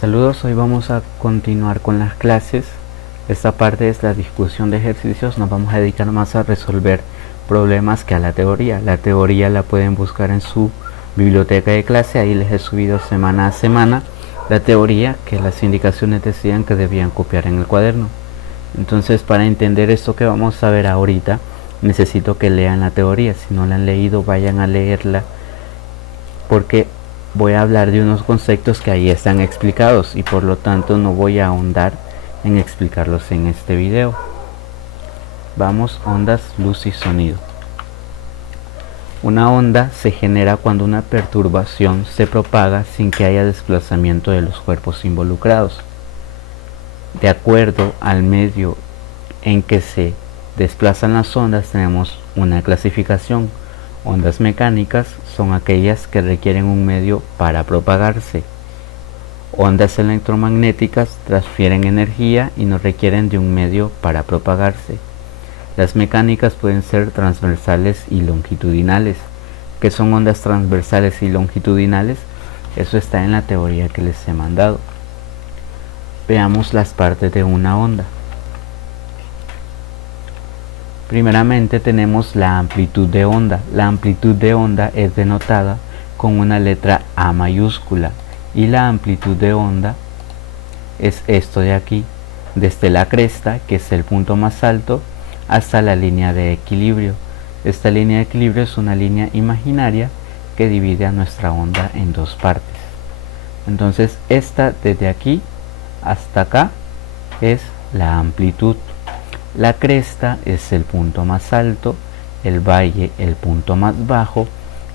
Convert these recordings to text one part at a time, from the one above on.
Saludos, hoy vamos a continuar con las clases. Esta parte es la discusión de ejercicios. Nos vamos a dedicar más a resolver problemas que a la teoría. La teoría la pueden buscar en su biblioteca de clase, ahí les he subido semana a semana la teoría que las indicaciones decían que debían copiar en el cuaderno. Entonces, para entender esto que vamos a ver ahorita, necesito que lean la teoría. Si no la han leído, vayan a leerla, porque voy a hablar de unos conceptos que ahí están explicados y por lo tanto no voy a ahondar en explicarlos en este video. Vamos, ondas, luz y sonido. Una onda se genera cuando una perturbación se propaga sin que haya desplazamiento de los cuerpos involucrados. De acuerdo al medio en que se desplazan las ondas, tenemos una clasificación. Ondas mecánicas son aquellas que requieren un medio para propagarse. Ondas electromagnéticas transfieren energía y no requieren de un medio para propagarse. Las mecánicas pueden ser transversales y longitudinales. ¿Qué son ondas transversales y longitudinales? Eso está en la teoría que les he mandado. Veamos las partes de una onda. Primeramente tenemos la amplitud de onda. La amplitud de onda es denotada con una letra A mayúscula y la amplitud de onda es esto de aquí, desde la cresta, que es el punto más alto, hasta la línea de equilibrio. Esta línea de equilibrio es una línea imaginaria que divide a nuestra onda en dos partes. Entonces esta desde aquí hasta acá es la amplitud. La cresta es el punto más alto, el valle el punto más bajo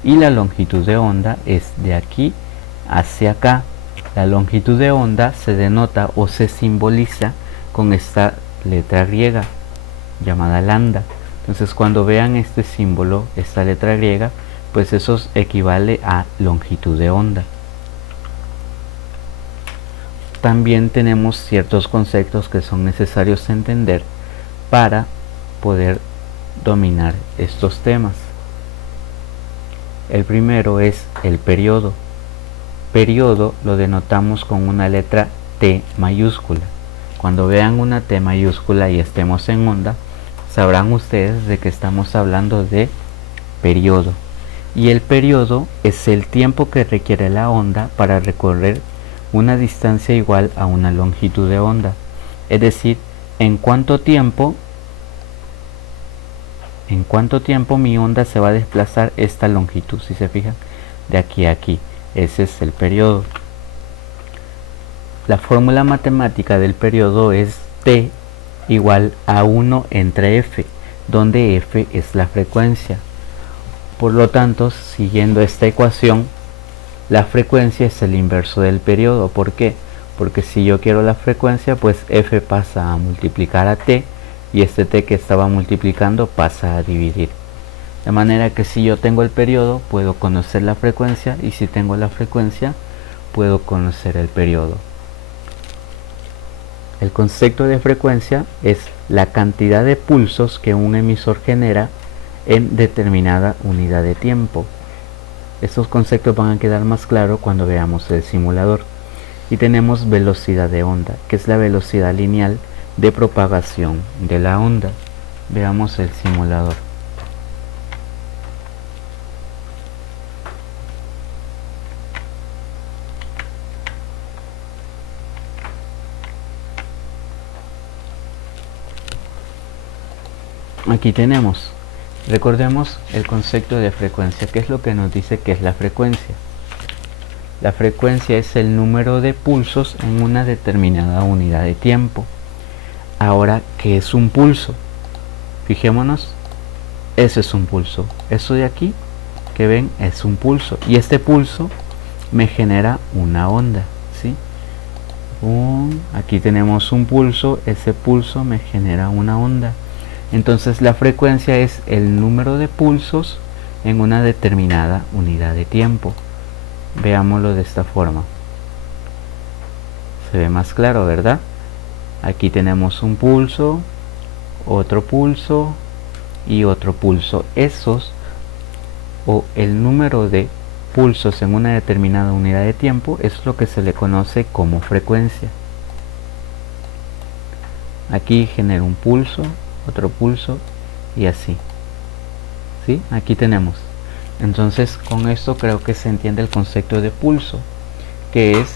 y la longitud de onda es de aquí hacia acá. La longitud de onda se denota o se simboliza con esta letra griega llamada lambda. Entonces cuando vean este símbolo, esta letra griega, pues eso equivale a longitud de onda. También tenemos ciertos conceptos que son necesarios entender para poder dominar estos temas. El primero es el periodo. Periodo lo denotamos con una letra T mayúscula. Cuando vean una T mayúscula y estemos en onda, sabrán ustedes de que estamos hablando de periodo. Y el periodo es el tiempo que requiere la onda para recorrer una distancia igual a una longitud de onda. Es decir, ¿en cuánto tiempo mi onda se va a desplazar esta longitud? Si se fijan, de aquí a aquí, ese es el periodo. La fórmula matemática del periodo es T igual a 1 entre F, donde F es la frecuencia. Por lo tanto, siguiendo esta ecuación, la frecuencia es el inverso del periodo. ¿Por qué? Porque si yo quiero la frecuencia, pues F pasa a multiplicar a T y este T que estaba multiplicando pasa a dividir. De manera que si yo tengo el periodo, puedo conocer la frecuencia, y si tengo la frecuencia, puedo conocer el periodo. El concepto de frecuencia es la cantidad de pulsos que un emisor genera en determinada unidad de tiempo. Estos conceptos van a quedar más claros cuando veamos el simulador. Y tenemos velocidad de onda, que es la velocidad lineal de propagación de la onda. Veamos el simulador. Aquí tenemos, recordemos el concepto de frecuencia. ¿Qué es lo que nos dice que es la frecuencia? La frecuencia es el número de pulsos en una determinada unidad de tiempo. Ahora, ¿qué es un pulso? Fijémonos, ese es un pulso. Eso de aquí que ven es un pulso. Y este pulso me genera una onda, ¿sí? Aquí tenemos un pulso, ese pulso me genera una onda. Entonces la frecuencia es el número de pulsos en una determinada unidad de tiempo. Veámoslo de esta forma. Se ve más claro, ¿verdad? Aquí tenemos un pulso, otro pulso y otro pulso. Esos, o el número de pulsos en una determinada unidad de tiempo es lo que se le conoce como frecuencia. Aquí genero un pulso, otro pulso y así. ¿Sí? Aquí tenemos. Entonces con esto creo que se entiende el concepto de pulso, que es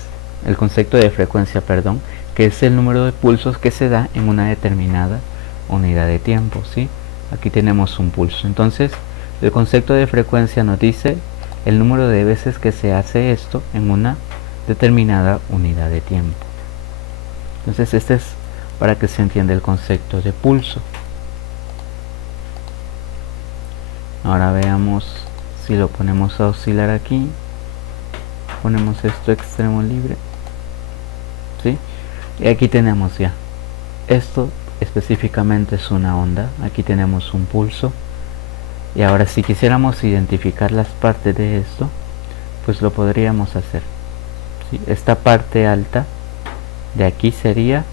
el concepto de frecuencia, perdón, que es el número de pulsos que se da en una determinada unidad de tiempo. ¿Sí? Aquí tenemos un pulso. Entonces el concepto de frecuencia nos dice el número de veces que se hace esto en una determinada unidad de tiempo. Entonces este es para que se entienda el concepto de pulso. Ahora veamos si lo ponemos a oscilar aquí. Ponemos esto extremo libre. ¿Sí? Y aquí tenemos ya. Esto específicamente es una onda. Aquí tenemos un pulso. Y ahora si quisiéramos identificar las partes de esto, pues lo podríamos hacer. ¿Sí? Esta parte alta de aquí sería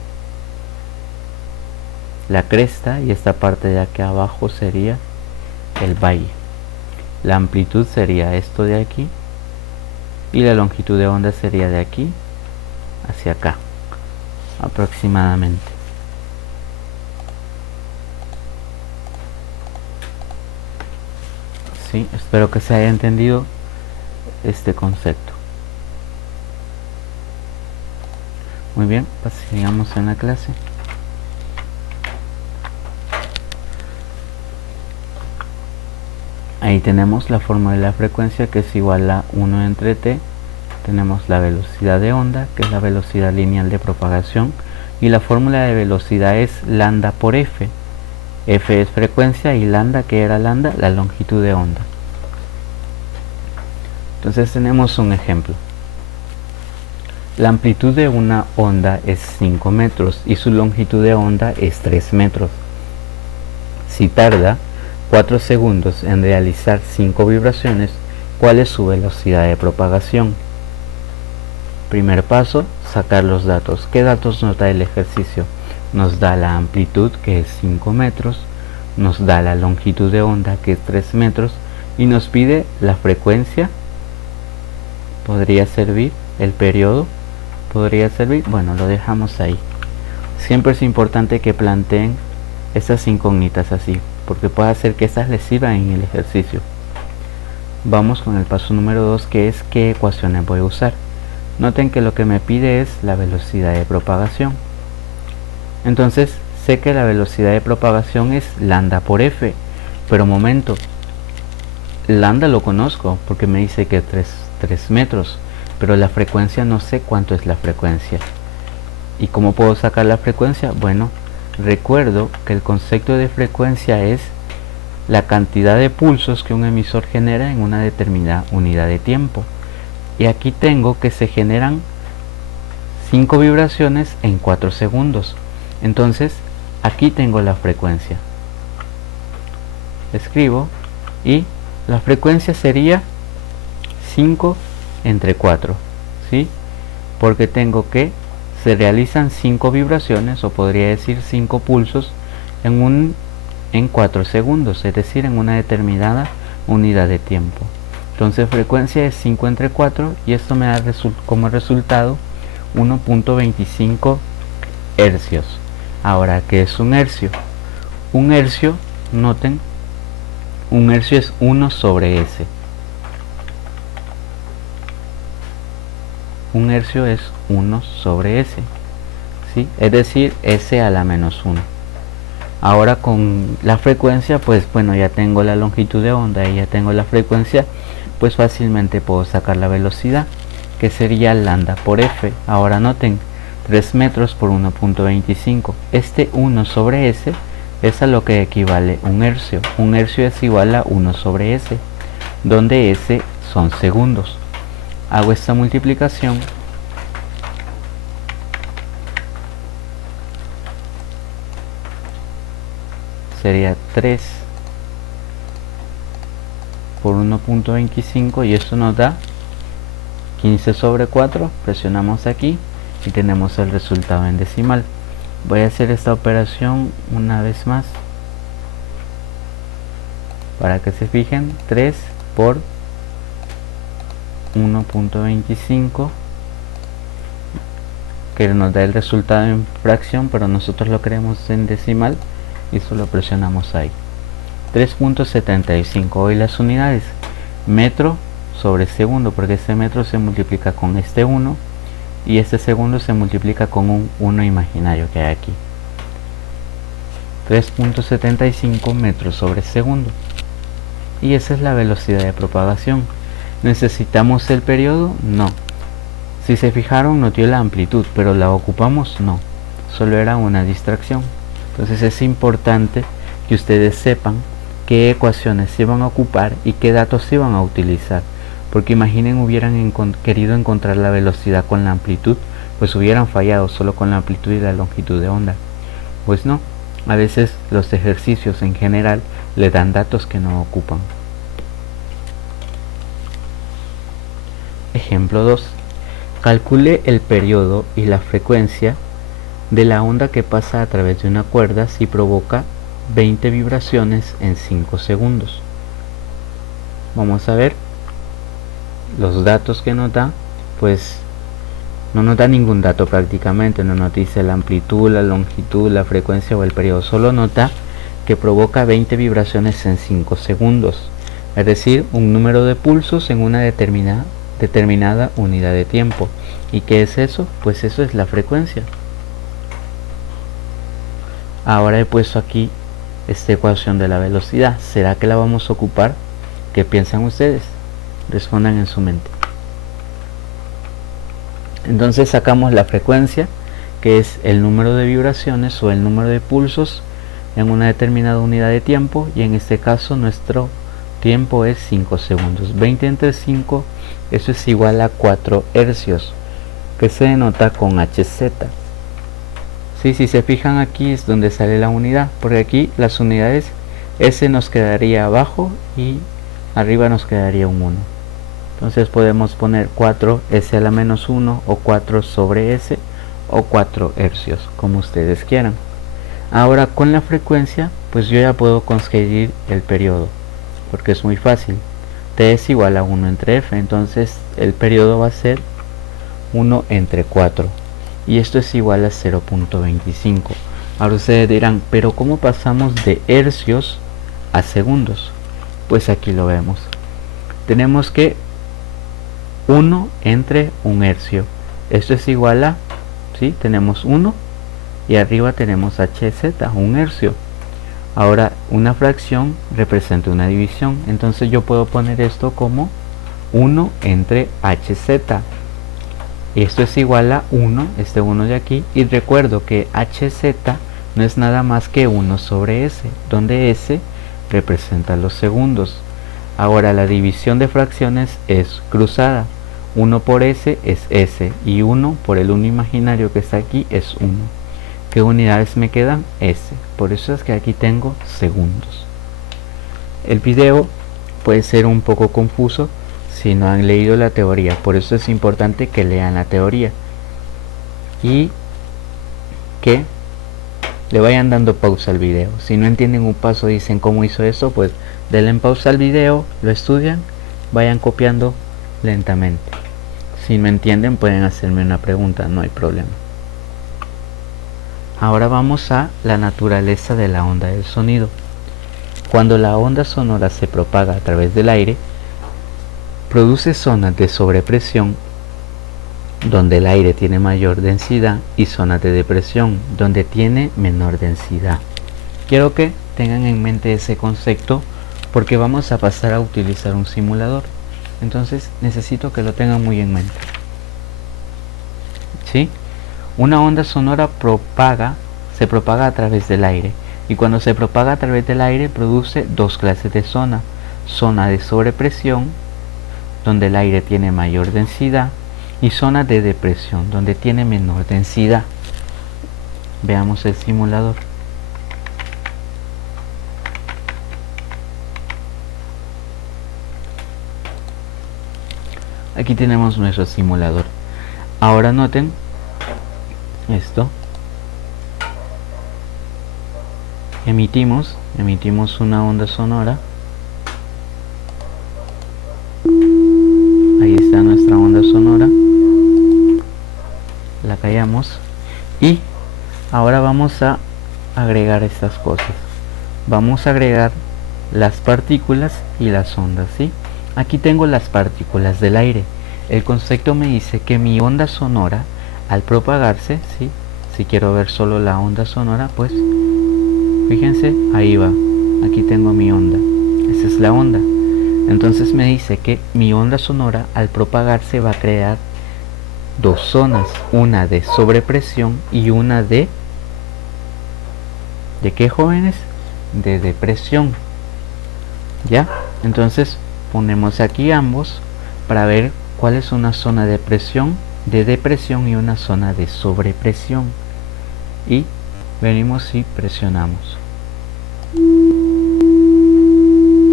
la cresta y esta parte de aquí abajo sería el valle. La amplitud sería esto de aquí y la longitud de onda sería de aquí hacia acá aproximadamente. Sí, espero que se haya entendido este concepto. Muy bien, pues sigamos en la clase. Ahí tenemos la fórmula de la frecuencia, que es igual a 1 entre t. Tenemos la velocidad de onda, que es la velocidad lineal de propagación, y la fórmula de velocidad es lambda por f. F es frecuencia y lambda, que era lambda, la longitud de onda. Entonces tenemos un ejemplo. La amplitud de una onda es 5 metros y su longitud de onda es 3 metros. Si tarda 4 segundos en realizar 5 vibraciones, ¿cuál es su velocidad de propagación? Primer paso, sacar los datos. ¿Qué datos nos da el ejercicio? Nos da la amplitud, que es 5 metros, nos da la longitud de onda, que es 3 metros, y nos pide la frecuencia. ¿Podría servir? ¿El periodo? ¿Podría servir? Bueno, lo dejamos ahí. Siempre es importante que planteen estas incógnitas así, porque puede hacer que estas les sirvan en el ejercicio. Vamos con el paso número 2, que es qué ecuaciones voy a usar. Noten que lo que me pide es la velocidad de propagación. Entonces sé que la velocidad de propagación es lambda por f, pero momento, lambda lo conozco porque me dice que 3 metros, pero la frecuencia no sé cuánto es la frecuencia. ¿Y cómo puedo sacar la frecuencia? Bueno, recuerdo que el concepto de frecuencia es la cantidad de pulsos que un emisor genera en una determinada unidad de tiempo. Y aquí tengo que se generan 5 vibraciones en 4 segundos. Entonces, aquí tengo la frecuencia. Escribo y la frecuencia sería 5 entre 4. ¿Sí? Porque tengo que se realizan 5 vibraciones, o podría decir 5 pulsos en 4 segundos, es decir, en una determinada unidad de tiempo. Entonces frecuencia es 5 entre 4 y esto me da como resultado 1.25 hercios. Ahora, ¿qué es un hercio? Un hercio, noten, un hercio es 1 sobre S. Un hercio es 1 sobre S, ¿sí? Es decir, S a la menos 1. Ahora con la frecuencia, pues bueno, ya tengo la longitud de onda y ya tengo la frecuencia, pues fácilmente puedo sacar la velocidad, que sería lambda por f. Ahora noten, 3 metros por 1.25. Este 1 sobre S es a lo que equivale un hercio. Un hercio es igual a 1 sobre S, donde S son segundos. Hago esta multiplicación sería 3 por 1.25 y esto nos da 15 sobre 4. Presionamos aquí y tenemos el resultado en decimal. Voy a hacer esta operación una vez más para que se fijen. 3 por 1.25, que nos da el resultado en fracción, pero nosotros lo queremos en decimal y solo presionamos ahí. 3.75. Hoy las unidades: metro sobre segundo, porque este metro se multiplica con este 1 y este segundo se multiplica con un 1 imaginario que hay aquí. 3.75 metros sobre segundo, y esa es la velocidad de propagación. ¿Necesitamos el periodo? No. Si se fijaron, nos dio la amplitud, pero la ocupamos, no, solo era una distracción. Entonces es importante que ustedes sepan qué ecuaciones se iban a ocupar y qué datos se iban a utilizar, porque imaginen hubieran querido encontrar la velocidad con la amplitud, pues hubieran fallado solo con la amplitud y la longitud de onda. Pues no, a veces los ejercicios en general le dan datos que no ocupan. Ejemplo 2. Calcule el periodo y la frecuencia de la onda que pasa a través de una cuerda si provoca 20 vibraciones en 5 segundos. Vamos a ver los datos que nos da. Pues no nos da ningún dato prácticamente, no nos dice la amplitud, la longitud, la frecuencia o el periodo, solo nota que provoca 20 vibraciones en 5 segundos, es decir, un número de pulsos en una determinada unidad de tiempo. ¿Y qué es eso? Pues eso es la frecuencia. Ahora he puesto aquí esta ecuación de la velocidad. ¿Será que la vamos a ocupar? ¿Qué piensan ustedes? Respondan en su mente. Entonces sacamos la frecuencia, que es el número de vibraciones o el número de pulsos en una determinada unidad de tiempo, y en este caso nuestro tiempo es 5 segundos. 20 entre 5, eso es igual a 4 hercios, que se denota con Hz. Sí, si se fijan, aquí es donde sale la unidad, porque aquí las unidades, S nos quedaría abajo y arriba nos quedaría un 1. Entonces podemos poner 4 S a la menos 1 o 4 sobre S o 4 hercios, como ustedes quieran. Ahora con la frecuencia, pues yo ya puedo conseguir el periodo, porque es muy fácil. T es igual a 1 entre F, entonces el periodo va a ser 1 entre 4, y esto es igual a 0.25. Ahora ustedes dirán, pero ¿cómo pasamos de hercios a segundos? Pues aquí lo vemos. Tenemos que 1 entre 1 hercio, esto es igual a, ¿sí? Tenemos 1 y arriba tenemos Hz, 1 hercio. Ahora una fracción representa una división, entonces yo puedo poner esto como 1 entre Hz. Esto es igual a 1, este 1 de aquí, y recuerdo que Hz no es nada más que 1 sobre S, donde S representa los segundos. Ahora la división de fracciones es cruzada. 1 por S es S, y 1 por el 1 imaginario que está aquí es 1. ¿Qué unidades me quedan? S. Por eso es que aquí tengo segundos. El video puede ser un poco confuso si no han leído la teoría, por eso es importante que lean la teoría y que le vayan dando pausa al video. Si no entienden un paso, dicen cómo hizo eso, pues denle en pausa al video, lo estudian, vayan copiando lentamente. Si no entienden, pueden hacerme una pregunta, no hay problema. Ahora vamos a la naturaleza de la onda del sonido. Cuando la onda sonora se propaga a través del aire, produce zonas de sobrepresión donde el aire tiene mayor densidad y zonas de depresión donde tiene menor densidad. Quiero que tengan en mente ese concepto porque vamos a pasar a utilizar un simulador. Entonces necesito que lo tengan muy en mente. ¿Sí? Una onda sonora se propaga a través del aire, y cuando se propaga a través del aire produce dos clases de zona: zona de sobrepresión, donde el aire tiene mayor densidad, y zona de depresión, donde tiene menor densidad. Veamos el simulador. Aquí tenemos nuestro simulador. Ahora noten esto. Emitimos una onda sonora. Ahí está nuestro subrayamos y ahora vamos a agregar estas cosas. Vamos a agregar las partículas y las ondas, ¿sí? Aquí tengo las partículas del aire. El concepto me dice que mi onda sonora al propagarse, ¿sí? Si quiero ver solo la onda sonora, pues fíjense, ahí va, aquí tengo mi onda, esa es la onda. Entonces me dice que mi onda sonora al propagarse va a crear dos zonas, una de sobrepresión y una ¿de qué, jóvenes? De depresión. ¿Ya? Entonces ponemos aquí ambos para ver cuál es una zona de depresión y una zona de sobrepresión. Y venimos y presionamos.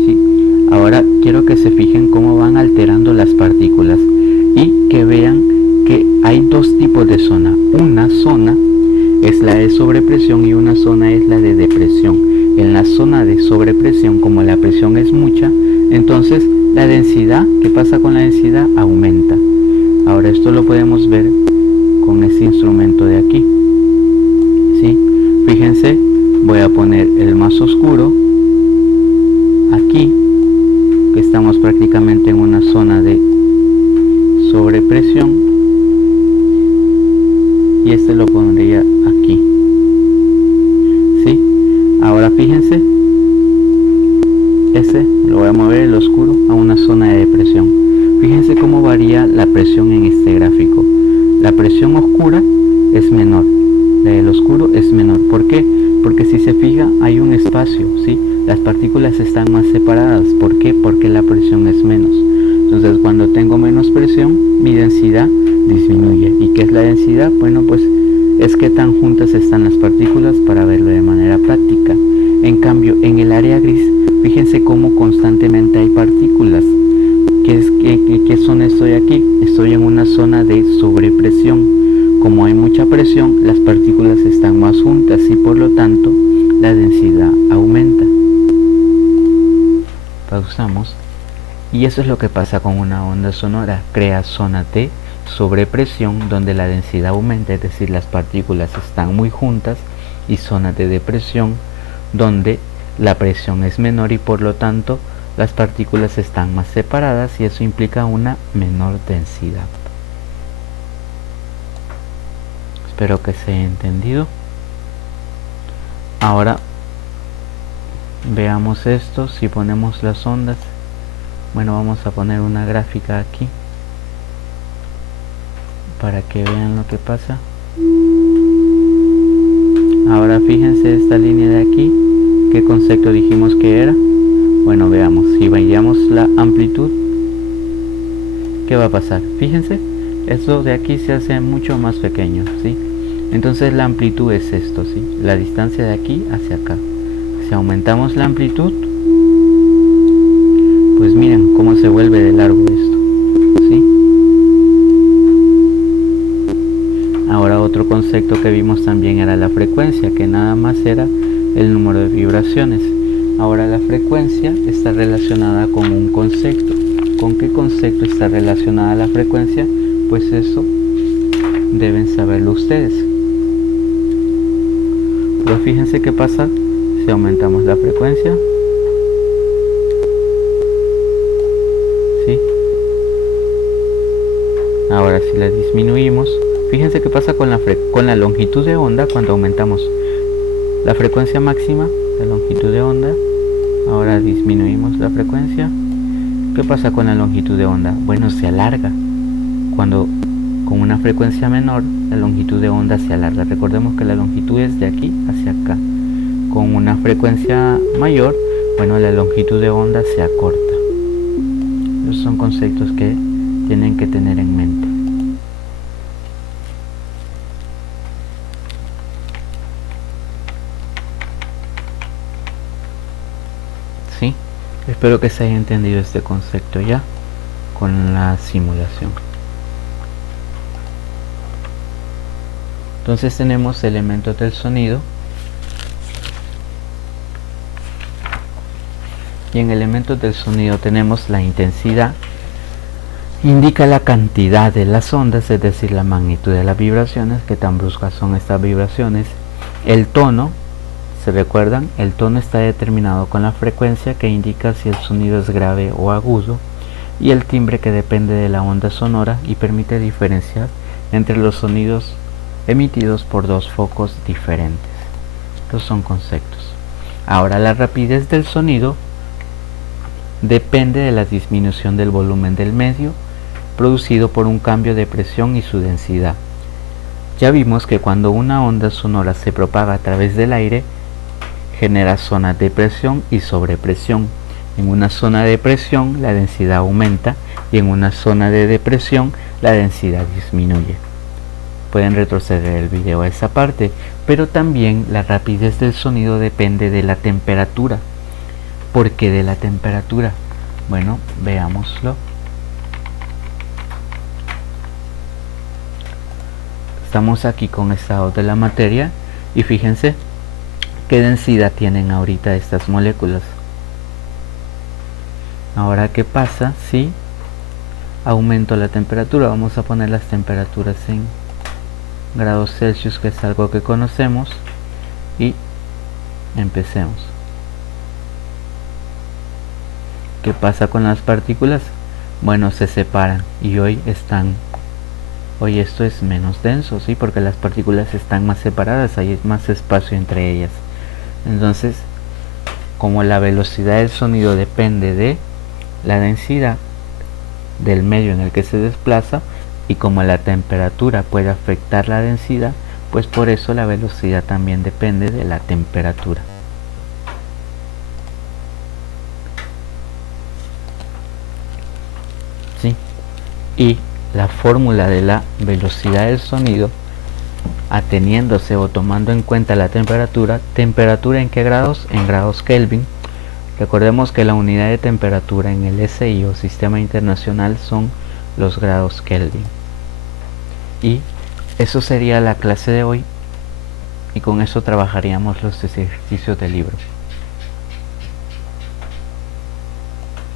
¿Sí? Ahora quiero que se fijen cómo van alterando las partículas y que vean que hay dos tipos de zona. Una zona es la de sobrepresión y una zona es la de depresión. En la zona de sobrepresión, como la presión es mucha, entonces la densidad, ¿qué pasa con la densidad? Aumenta. Ahora esto lo podemos ver con este instrumento de aquí. ¿Sí? Fíjense, voy a poner el más oscuro aquí, que estamos prácticamente en una zona de sobrepresión, y este lo pondría aquí. ¿Sí? Ahora fíjense, este lo voy a mover el oscuro a una zona de depresión. Fíjense cómo varía la presión en este gráfico. La presión oscura es menor, la del oscuro es menor. ¿Por qué? Porque si se fija hay un espacio, ¿sí? Las partículas están más separadas. ¿Por qué? Porque la presión es menos. Entonces cuando tengo menos presión, mi densidad disminuye. ¿Y qué es la densidad? Bueno, pues es que tan juntas están las partículas para verlo de manera práctica. En cambio, en el área gris, fíjense cómo constantemente hay partículas. ¿Qué zona estoy aquí? Estoy en una zona de sobrepresión. Como hay mucha presión, las partículas están más juntas y por lo tanto la densidad aumenta. Pausamos. Y eso es lo que pasa con una onda sonora. Crea zona de sobrepresión donde la densidad aumenta, es decir, las partículas están muy juntas, y zona de depresión donde la presión es menor y por lo tanto las partículas están más separadas, y eso implica una menor densidad. Espero que se haya entendido. Ahora veamos esto. Si ponemos las ondas, bueno, vamos a poner una gráfica aquí para que vean lo que pasa. Ahora fíjense esta línea de aquí, ¿qué concepto dijimos que era? Bueno, veamos, si variamos la amplitud, ¿qué va a pasar? Fíjense, esto de aquí se hace mucho más pequeño, ¿sí? Entonces la amplitud es esto, ¿sí? La distancia de aquí hacia acá. Si aumentamos la amplitud, pues miren cómo se vuelve de largo esto, ¿sí? Ahora otro concepto que vimos también era la frecuencia, que nada más era el número de vibraciones. Ahora la frecuencia está relacionada con un concepto. ¿Con qué concepto está relacionada la frecuencia? Pues eso deben saberlo ustedes. Pero fíjense qué pasa si aumentamos la frecuencia. ¿Sí? Ahora si la disminuimos, fíjense qué pasa con la longitud de onda cuando aumentamos la frecuencia máxima, la longitud de onda. Ahora disminuimos la frecuencia. ¿Qué pasa con la longitud de onda? Bueno, se alarga. Cuando con una frecuencia menor, la longitud de onda se alarga. Recordemos que la longitud es de aquí hacia acá. Con una frecuencia mayor, bueno, la longitud de onda se acorta. Esos son conceptos que tienen que tener en mente. ¿Sí? Espero que se haya entendido este concepto ya con la simulación. Entonces tenemos elementos del sonido, y en elementos del sonido tenemos la intensidad Indica la cantidad de las ondas, es decir, la magnitud de las vibraciones, que tan bruscas son estas vibraciones. El tono, ¿se recuerdan? El tono está determinado con la frecuencia, que indica si el sonido es grave o agudo, y el timbre, que depende de la onda sonora y permite diferenciar entre los sonidos emitidos por dos focos diferentes. Estos son conceptos. Ahora, la rapidez del sonido depende de la disminución del volumen del medio producido por un cambio de presión y su densidad. Ya vimos que cuando una onda sonora se propaga a través del aire, genera zonas de presión y sobrepresión. En una zona de presión la densidad aumenta y en una zona de depresión la densidad disminuye. Pueden retroceder el video a esa parte, pero también la rapidez del sonido depende de la temperatura. ¿Por qué de la temperatura? Bueno, veámoslo. Estamos aquí con estados de la materia y fíjense qué densidad tienen ahorita estas moléculas. Ahora, ¿qué pasa si aumento la temperatura? Vamos a poner las temperaturas en grados Celsius, que es algo que conocemos, y empecemos. ¿Qué pasa con las partículas? Bueno, se separan y hoy esto es menos denso, ¿sí? Porque las partículas están más separadas, hay más espacio entre ellas. Entonces, como la velocidad del sonido depende de la densidad del medio en el que se desplaza, y como la temperatura puede afectar la densidad, pues por eso la velocidad también depende de la temperatura. ¿Sí? Y la fórmula de la velocidad del sonido, ateniéndose o tomando en cuenta la temperatura ¿en qué grados? En grados Kelvin. Recordemos que la unidad de temperatura en el SI o Sistema Internacional son los grados Kelvin. Y eso sería la clase de hoy, y con eso trabajaríamos los ejercicios del libro.